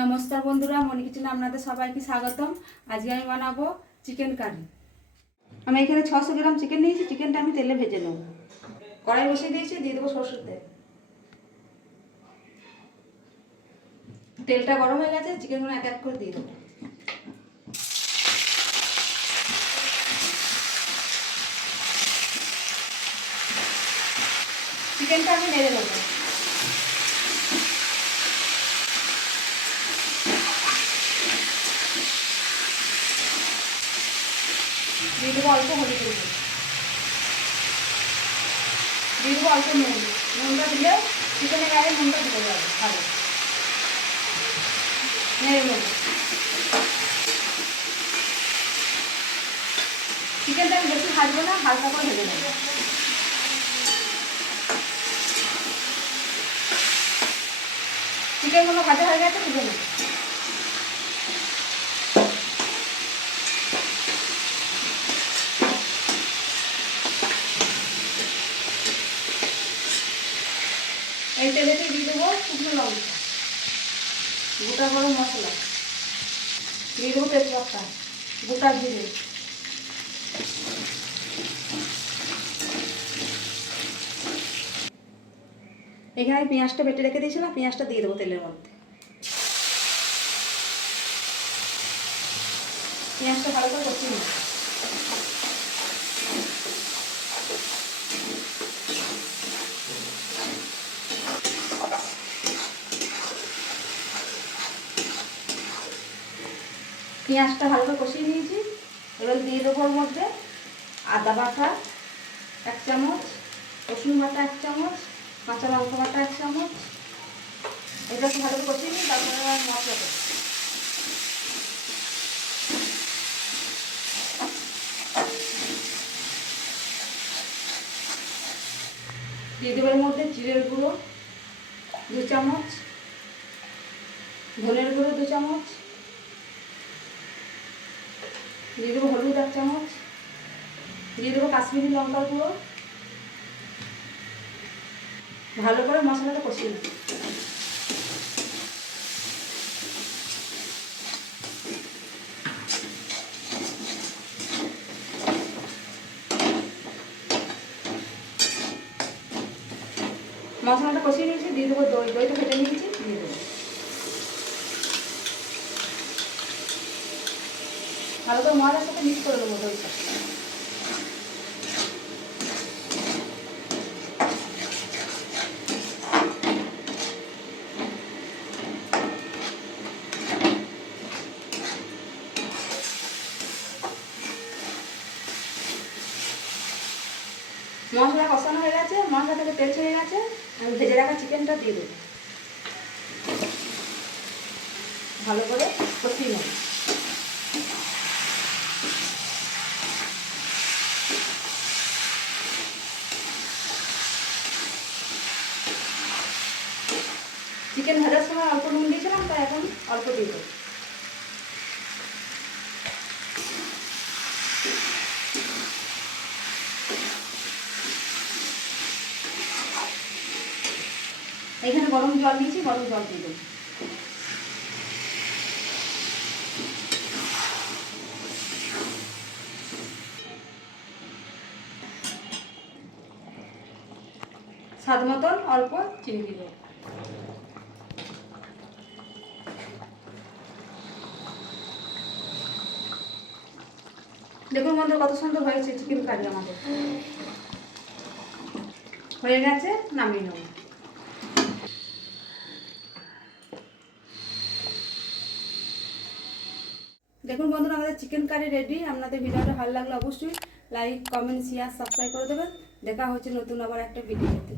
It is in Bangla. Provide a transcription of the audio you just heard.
নমস্কার বন্ধুরা, মনি কিচেনে আপনাদের সবাইকে স্বাগতম। আজকে আমি বানাবো চিকেন কারি। আমি এখানে 600 গ্রাম চিকেন নিয়েছি। চিকেনটা আমি তেলে ভেজে নেব। কড়াই বসিয়ে দিয়েছি, দিয়ে দেবো সরষের তেল। তেলটা গরম হয়ে গেছে, চিকেনগুলো এক এক করে দিয়ে দেবো। চিকেনটা আমি নেড়ে দেবো। দিয়ে দেবো অল্প হলুদ গুঁড়ো, দিয়ে দেবো অল্প নুন। নুনটা দিলে চিকেনের গায়ে নুনটা ঢুকে যাবে ভালো। নেড়ে নেব। চিকেনটা আমি বেশি ভাজবো না, হালকা করে ভেজে নেব। চিকেনগুলো ভাজা হয়ে গেছে, তুলে নেব। এই তেলেতে দিয়ে দেবো শুকনো লঙ্কা, গোটা গরম মশলা, দিয়ে দেবো তেজপাতা, গোটা জিরে, এখানে পেঁয়াজটা বেটে রেখে দিয়েছিলাম, পেঁয়াজটা দিয়ে দেবো তেলের মধ্যে। পেঁয়াজটা ভালো করে কষিয়ে নেব। পেঁয়াজটা ভালো করে কষিয়ে নিয়েছি। এবার দিয়ে দেবো ওর মধ্যে আদা বাটা 1 চামচ, রসুন বাটা 1 চামচ, কাঁচা লঙ্কা বাটা 1 চামচ। এটা ভালো করে কষিয়ে নিই, তারপরে মশলা দেবো। দিয়ে দেবো এর মধ্যে জিরের গুঁড়ো 2 চামচ, ধনের গুঁড়ো 2 চামচ, দিয়ে দেবো হলুদ 1 চামচ, দিয়ে দেবো কাশ্মীরি লঙ্কার গুঁড়ো। ভালো করে মশলাটা কষিয়ে নেব। মশলাটা কষিয়ে নিয়েছি, দিয়ে দেবো দই। দইটা ফেটে নিয়েছি, দিয়ে দেবো। ভালো করে মশলার সাথে মিক্স করে দেবো দইটা। মশলা কষানো হয়ে গেছে, মশলা থেকে তেল ছেড়ে গেছে। আমি ভেজে রাখা চিকেনটা দিয়ে দেবো। ভালো করে কষিয়ে নেব। চিকেন ভাজার সময় অল্প নুন দিয়েছিলাম, তাই এখন অল্প দিয়ে দেবো। এখানে গরম জল দিয়েছি, গরম জল দিয়ে দেবো। স্বাদ মতন অল্প চিনি দিব। দেখুন বন্ধু, কত সুন্দর হয়েছে চিকেন কারি আমাদের। হয়ে গেছে, নামিয়ে নেব। দেখুন বন্ধুরা, আমাদের চিকেন কারি রেডি। আপনাদের ভিডিওটা ভালো লাগলে অবশ্যই লাইক, কমেন্ট, শেয়ার, সাবস্ক্রাইব করে দেবেন। দেখা হচ্ছে নতুন আবার একটা ভিডিওতে।